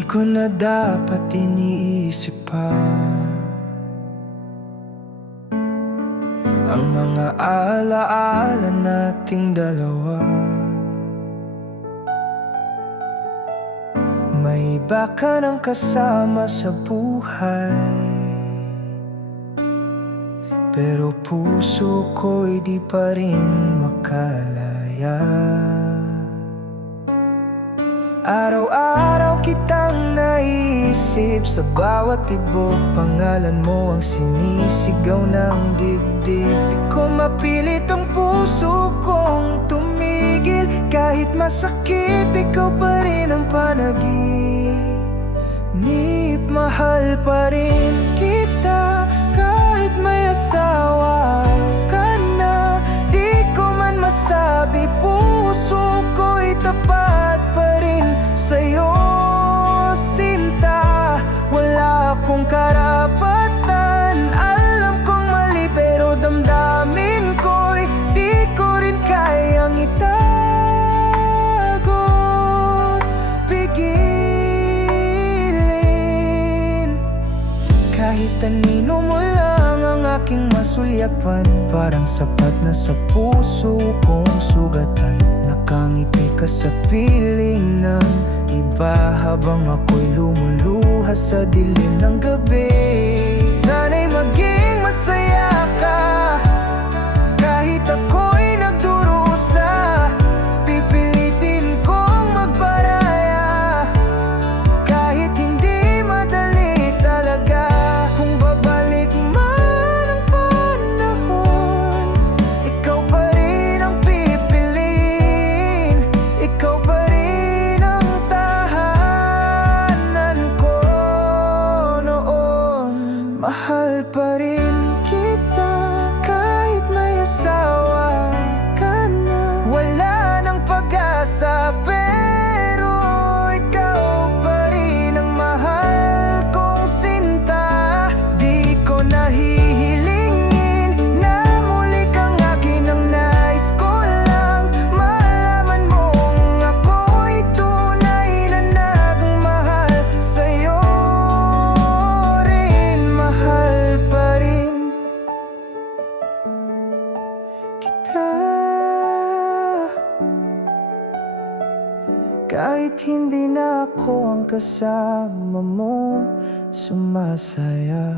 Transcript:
Di ko na dapat iniisip pa ang mga alaala nating dalawa. May iba ka nang kasama sa buhay, pero puso ko'y di pa rin makalaya. Araw-araw kitang naisip, sa bawat tibok pangalan mo ang sinisigaw ng dibdib. Di ko mapilit ang puso kong tumigil, kahit masakit ikaw pa rin ang panaginip. Mahal pa rin kita kahit may asawa ka na. Di ko man masabi, puso ko'y tapat pa rin sa'yo, sinta. Wala akong karapatan, alam kong mali, pero damdamin ko'y di ko rin kayang itago, pigilin. Kahit anino mo lang ang aking masulyapan, parang sapat na sa puso kong sugatan. Nakangiti ka sa piling ng iba, habang ako'y lumuluha sa dilim ng gabi. Sana'y maging masaya ka, kahit ako'y nagdurusa. Pipilitin kong magparaya, kahit hindi madali talaga. Kung babalik man ang panahon, ikaw pa rin ang pipiliin. Ikaw pa rin ang tahanan ko noon. Mahal pa rin kita kahit may asawa ka na. Wala nang pag-asa, pero ikaw pa rin ang mahal kong sinta. Di ko nahihilingin na muli kang akin, ang nais ko lang malaman mong ako'y tunay na nagmahal sa'yo rin. Mahal pa rin kita kahit hindi na ako ang kasama mo sumasaya.